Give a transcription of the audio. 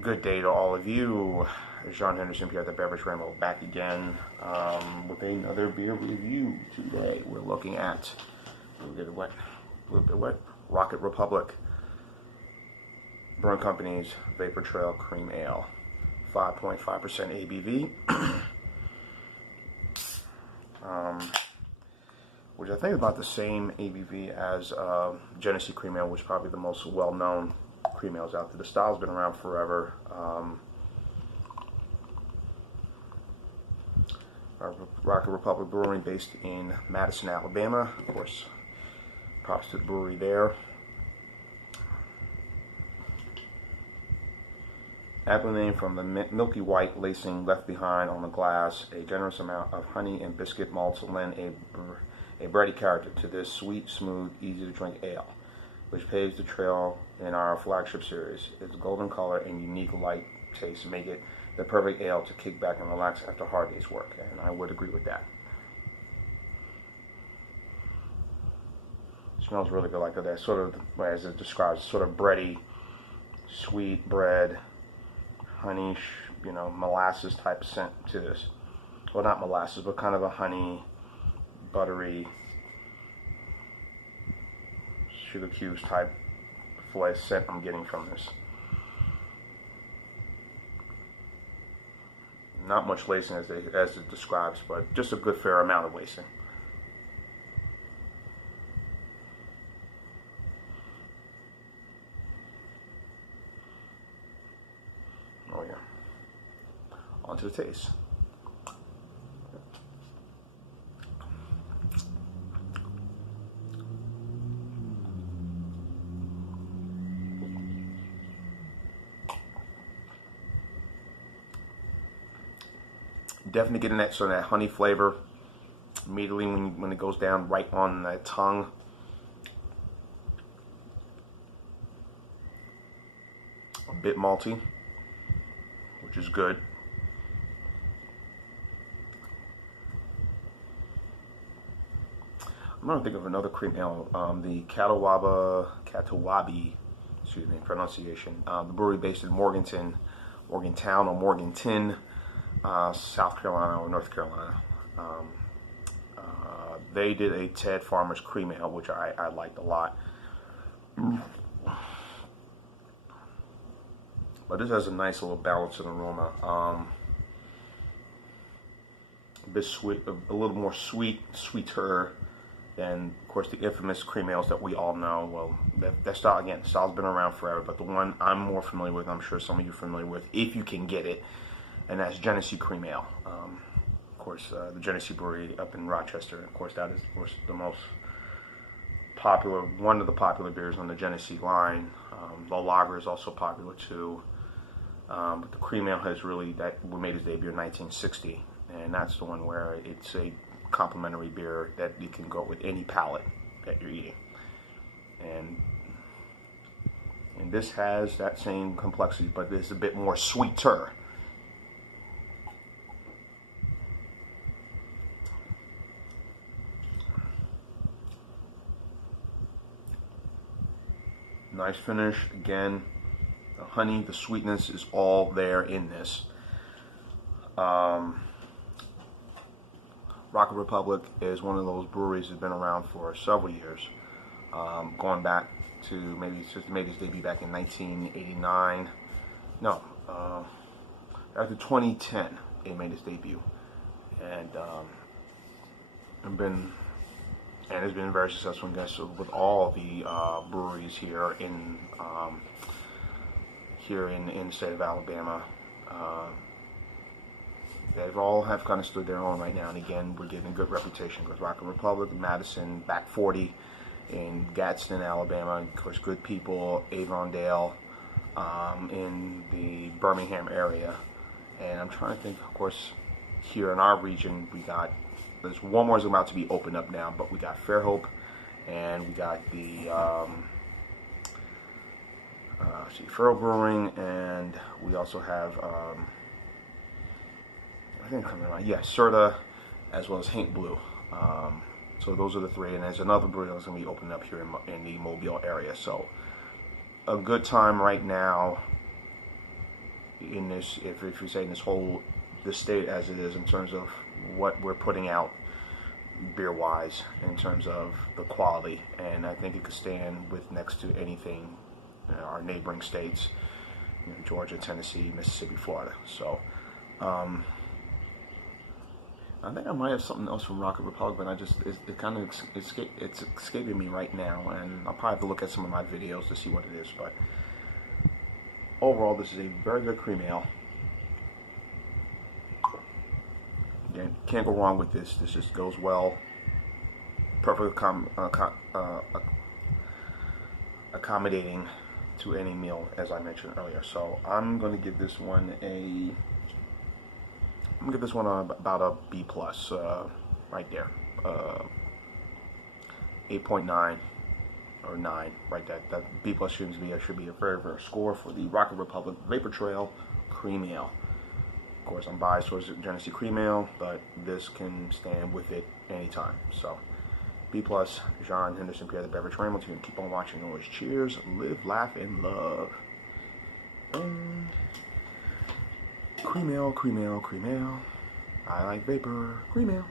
Good day to all of you. Sean Henderson here at the Beverage Ramble, back again with another beer review. Today we're looking at a little bit wet, Rocket Republic Brewing Company's Vapor Trail Cream Ale, 5.5% ABV, which I think is about the same ABV as Genesee Cream Ale, which is probably the most well-known cream ales out there. The style's been around forever. Rocket Republic Brewing, based in Madison, Alabama. Of course, props to the brewery there. Aptly named from the milky white lacing left behind on the glass, a generous amount of honey and biscuit malts lend a bready character to this sweet, smooth, easy to drink ale, which paves the trail in our Flagship Series. Its golden color and unique light taste make it the perfect ale to kick back and relax after a hard day's work, and I would agree with that. It smells really good, like that sort of, as it describes, sort of bready, sweet bread, honey, molasses type scent to this. Well, not molasses, but kind of a honey, buttery, sugar cubes type flavor scent I'm getting from this. Not much lacing as it describes, but just a good fair amount of lacing. Oh yeah. On to the taste. Definitely getting that sort of that honey flavor immediately when it goes down right on that tongue. A bit malty, which is good. I'm gonna think of another cream ale, the Catawba, excuse me, pronunciation. The brewery based in Morgantown or Morganton, South Carolina or North Carolina. They did a Ted Farmer's Cream Ale, which I liked a lot. But this has a nice little balance and aroma. A bit sweet, a little more sweeter than, of course, the infamous cream ales that we all know. Well, that style, again, the style's been around forever, but the one I'm more familiar with, I'm sure some of you are familiar with, if you can get it, and that's Genesee Cream Ale. Of course, the Genesee Brewery up in Rochester. Of course, that is, of course, the most popular, one of the popular beers on the Genesee line. The lager is also popular too. But the cream ale has really, that made its debut in 1960, and that's the one where it's a complimentary beer that you can go with any palate that you're eating. And this has that same complexity, but it's a bit more sweeter. Nice finish. Again, the honey, the sweetness is all there in this. Rocket Republic is one of those breweries that's been around for several years, going back to maybe it made its debut back in 1989. No, after 2010, it made its debut, and it's been very successful, I guess, with all the breweries here in the state of Alabama. They've all have kind of stood their own right now, and again, we're getting a good reputation because Rocket Republic, Madison, Back 40 in Gadsden, Alabama, of course, good people, Avondale, in the Birmingham area, and I'm trying to think, of course, here in our region, there's one more is about to be opened up now, but we got Fairhope, and we got the Fairhope Brewing, and we also have I think coming around, yeah, Serta, as well as Haint Blue. So those are the three, and there's another brewery that's going to be opening up here in the Mobile area. So a good time right now in this, if you're saying this state as it is in terms of what we're putting out beer wise, in terms of the quality, and I think it could stand with next to anything our neighboring states, Georgia, Tennessee, Mississippi, Florida. So I think I might have something else from Rocket Republic, but it kind of it's escaping me right now, and I'll probably have to look at some of my videos to see what it is. But overall, this is a very good cream ale. Again, can't go wrong with this. This just goes well. Perfect accommodating to any meal, as I mentioned earlier. So I'm going to give this one about a B plus, right there, 8.9 or 9, right? That B plus should be a very score for the Rocket Republic Vapor Trail Cream Ale. Of course, I'm biased towards Genesee Cream Ale, but this can stand with it anytime. So B plus, John Henderson, Pierre the Beverage Ramble. You can keep on watching. Always cheers, live, laugh, and love. And cream ale, cream ale, cream ale. I like vapor, cream ale.